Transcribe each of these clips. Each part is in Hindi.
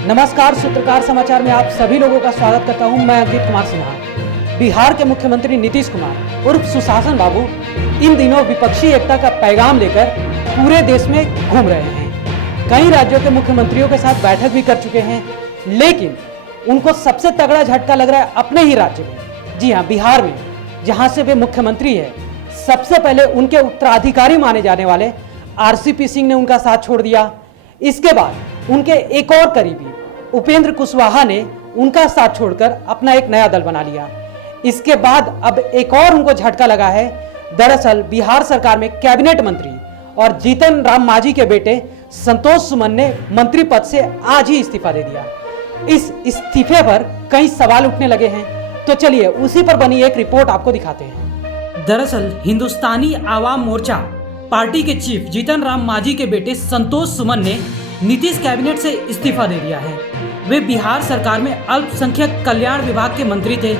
नमस्कार, सूत्रकार समाचार में आप सभी लोगों का स्वागत करता हूं। मैं अंकित कुमार सिन्हा। बिहार के मुख्यमंत्री नीतीश कुमार उर्फ सुशासन बाबू इन दिनों विपक्षी एकता का पैगाम लेकर पूरे देश में घूम रहे हैं। कई राज्यों के मुख्यमंत्रियों के साथ बैठक भी कर चुके हैं, लेकिन उनको सबसे तगड़ा झटका लग रहा है अपने ही राज्य में। जी हाँ, बिहार में, जहाँ से वे मुख्यमंत्री है। सबसे पहले उनके उत्तराधिकारी माने जाने वाले RCP सिंह ने उनका साथ छोड़ दिया। इसके बाद उनके एक और करीबी उपेंद्र कुशवाहा ने उनका साथ छोड़कर अपना एक नया दल बना लिया। इसके बाद अब एक और उनको झटका लगा है। दरअसल बिहार सरकार में कैबिनेट मंत्री और जीतन राम मांझी के बेटे संतोष सुमन ने मंत्री पद से आज ही इस्तीफा दे दिया। इस इस्तीफे पर कई सवाल उठने लगे हैं, तो चलिए उसी पर बनी एक रिपोर्ट आपको दिखाते हैं। दरअसल हिंदुस्तानी आवाम मोर्चा पार्टी के चीफ जीतन राम मांझी के बेटे संतोष सुमन ने नीतीश कैबिनेट से इस्तीफा दे दिया है। वे बिहार सरकार में अल्पसंख्यक कल्याण विभाग के मंत्री थे।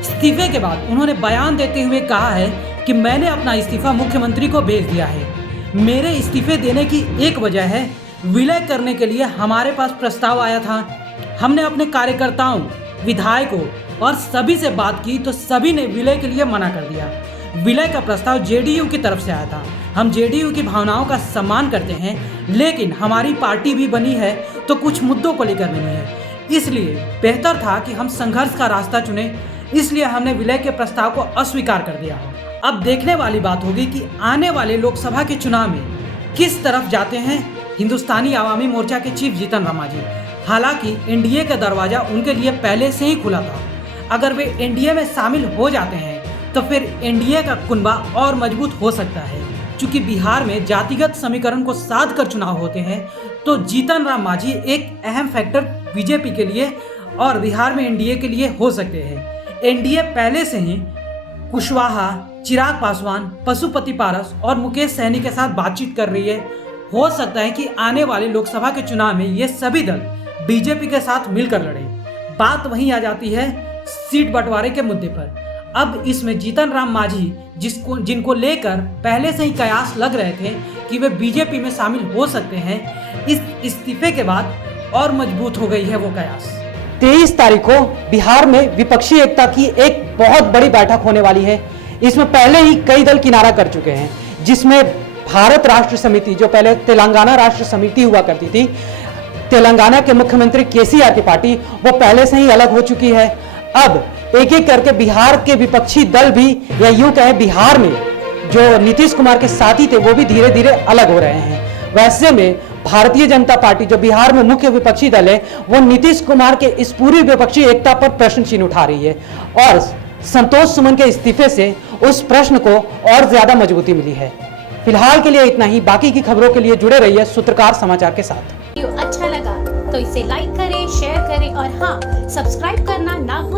इस्तीफे के बाद उन्होंने बयान देते हुए कहा है कि मैंने अपना इस्तीफा मुख्यमंत्री को भेज दिया है। मेरे इस्तीफे देने की एक वजह है, विलय करने के लिए हमारे पास प्रस्ताव आया था। हमने अपने कार्यकर्ताओं, विधायकों और सभी से बात की तो सभी ने विलय के लिए मना कर दिया। विलय का प्रस्ताव JDU की तरफ से आया था। हम JDU की भावनाओं का सम्मान करते हैं, लेकिन हमारी पार्टी भी बनी है तो कुछ मुद्दों को लेकर बनी है। इसलिए बेहतर था कि हम संघर्ष का रास्ता चुने, इसलिए हमने विलय के प्रस्ताव को अस्वीकार कर दिया। अब देखने वाली बात होगी कि आने वाले लोकसभा के चुनाव में किस तरफ जाते हैं हिंदुस्तानी आवामी मोर्चा के चीफ जीतन राम मांझी। हालांकि NDA का दरवाजा उनके लिए पहले से ही खुला था। अगर वे NDA में शामिल हो जाते हैं तो फिर NDA का कुनबा और मजबूत हो सकता है। चूंकि बिहार में जातिगत समीकरण को साध कर चुनाव होते हैं, तो जीतन राम मांझी एक अहम फैक्टर BJP के लिए और बिहार में NDA के लिए हो सकते हैं। NDA पहले से ही कुशवाहा, चिराग पासवान, पशुपति पारस और मुकेश सहनी के साथ बातचीत कर रही है। हो सकता है कि आने वाले लोकसभा के चुनाव में ये सभी दल BJP के साथ मिलकर लड़े। बात वहीं आ जाती है सीट बंटवारे के मुद्दे पर। अब इसमें जीतन राम मांझी जिनको लेकर पहले से ही कयास लग रहे थे कि वे BJP में शामिल हो सकते हैं, इस इस्तीफे के बाद और मजबूत हो गई है वो कयास। 23 तारीख को बिहार में विपक्षी एकता की एक बहुत बड़ी बैठक होने वाली है। इसमें पहले ही कई दल किनारा कर चुके हैं, जिसमें भारत राष्ट्र समिति, जो पहले तेलंगाना राष्ट्र समिति हुआ करती थी, तेलंगाना के मुख्यमंत्री KCR की पार्टी, वो पहले से ही अलग हो चुकी है। अब एक एक करके बिहार के विपक्षी दल भी, या यूं कहें बिहार में जो नीतीश कुमार के साथी थे, वो भी धीरे धीरे अलग हो रहे हैं। वैसे में भारतीय जनता पार्टी, जो बिहार में मुख्य विपक्षी दल है, वो नीतीश कुमार के इस पूरी विपक्षी एकता पर प्रश्न चिन्ह उठा रही है और संतोष सुमन के इस्तीफे से उस प्रश्न को और ज्यादा मजबूती मिली है। फिलहाल के लिए इतना ही। बाकी की खबरों के लिए जुड़े रहिए सूत्रकार समाचार के साथ। वीडियो अच्छा लगा तो इसे लाइक करें, शेयर करें और हाँ, सब्सक्राइब करना ना भूलें।